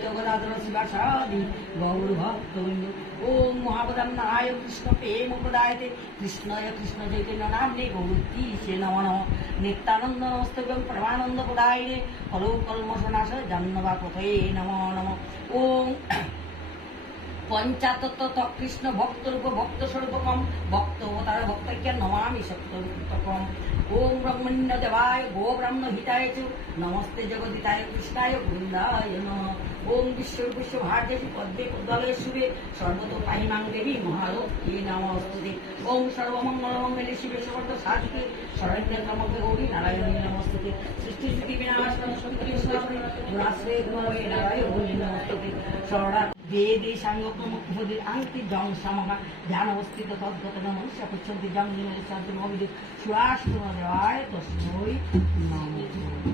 অদ্বৈত গদাধর শিবাসাদি গৌর ভক্তবৃন্দ। ওম মহাবদান্নায় কৃষ্ণ প্রেম প্রদায়তে কৃষ্ণয় কৃষ্ণ চৈতন্য নাম্নে গৌরীশে নমঃ নমঃ। নিত্যানন্দ নমস্তভ্যং পরমানন্দ প্রদায়িনে কলৌকল্মষনাশ জাহ্নবা পথয়ে নমো নমঃ। ওম পঞ্চাতত্ত্ব কৃষ্ণ ভক্তরূপ ভক্ত স্বরূপকম ভক্ত অবতার ভক্তৈক্য নমামি সত্যরূপকম। ওম ব্রহ্মণ্য দেবায় গো ব্রহ্ম হিতায় চ নমস্তে জগদিতায় কৃষ্ণায় গোবিন্দায় নমঃ। ওম বিশ্ব ভারতেষু পদ্মে পদ্মালয়ে শুভে সর্বতো পাহিমাং দেবী মহালক্ষ্মী নমস্তুতে। ওম সর্বমঙ্গলমঙ্গলে শিবে সর্বত সাধিকে শরণ্যে ত্রম্বকে গৌরী নারায়ণী নমস্তুতে। সৃষ্টি স্থিতি বিনাশনায় সঙ্কীর্ণ সনাতনে গুণাশ্রয়ে গুণময়ে নারায়ণী নমস্তুতে। শরণা वेदे सांगोपमुखोदे आंति जং समगा ध्यान अवस्थित तद्गत मनुष्य पुच्छन्ति जं निमले शान्ति मोहिते सुराष्टम देवाय तस्मै नमः।